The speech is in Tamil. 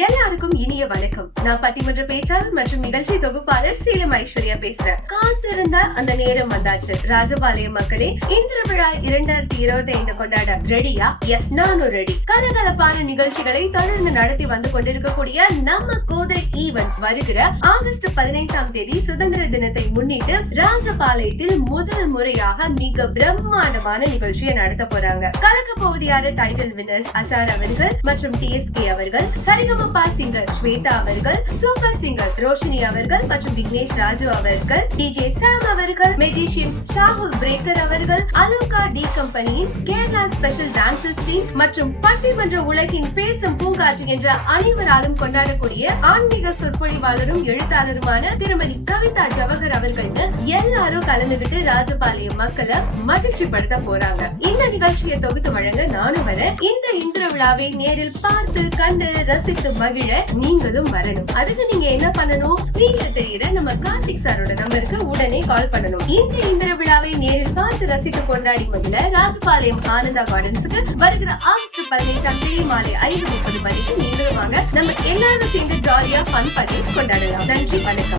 எல்லாருக்கும் இனிய வணக்கம். நான் பட்டிமன்ற பேச்சாளர் மற்றும் நிகழ்ச்சி தொகுப்பாளர் சேலம் ஐஸ்வர்யா பேசுறேன். காத்திருந்த அந்த நேரம் வந்தாச்சு. ராஜபாளையம் மக்களே, இந்திர விழா 2025 கொண்டாட ரெடியா? எஸ், நானும் ரெடி. கலகலப்பான நிகழ்ச்சிகளை தொடர்ந்து நடத்தி வந்து கொண்டிருக்கக்கூடிய நம்ம கோதை ஈவென்ட்ஸ் வருகிற ஆகஸ்ட் 15ஆம் தேதி சுதந்திர தினத்தை முன்னிட்டு ராஜபாளையத்தில் முதல் முறையாக மிக பிரம்மாண்டமான நிகழ்ச்சியை நடத்த போறாங்க. கலக்க போவது யாரு? டைட்டில் வின்னர்ஸ் அசார் அவர்கள் மற்றும் TSK அவர்கள், சரிகமபா சிங்கர் ஸ்வேதா அவர்கள், சூப்பர் சிங்கர் ரோஷினி அவர்கள் மற்றும் விக்னேஷ் ராஜு அவர்கள், DJ சாம் அவர்கள், மெஜிஷியன் ஷாகுல் பிரேக்கர் அவர்கள், அலோகா டி கம்பெனியின் கேரளா ஸ்பெஷல் டான்சர்ஸ் டீம் மற்றும் பட்டிமன்ற உலகின் பேசும் பூங்காற்று என்ற அனைவராலும் கொண்டாடக்கூடிய ஆன்மீக சொற்பொழிவாளரும் எழுத்தாளருமான திருமதி கவிதா ஜவஹர் அவர்கள்னு எல்லாரும் கலந்துகிட்டு ராஜபாளையம் மக்களை மகிழ்ச்சி படுத்த போறாங்க. இந்த நிகழ்ச்சியை தொகுத்து வழங்க நானும் வரேன். இந்த இந்திர விழாவை நேரில் பார்த்து கண்டு ரசித்து மகிழ நீங்களும் வரணும். அதுக்கு நீங்க என்ன பண்ணணும்? ஸ்கிரீன்ல தெரியுற நம்ம கார்த்திக் சாரோட நம்பருக்கு உடனே கால் பண்ணணும். இந்த இந்திர விழாவை நேரில் பார்த்து ரசித்து கொண்டாடி மகிழ ராஜபாளையம் ஆனந்தா கார்டன்ஸுக்கு வருகிற ஆகஸ்ட் 15ஆம் தேதி மாலை 5:30 மணிக்கு நீங்களும் வாங்க. நம்ம எல்லாரும் சேர்ந்து ஜாலியா ஃபன் பண்ணி கொண்டாடலாம். நன்றி, வணக்கம்.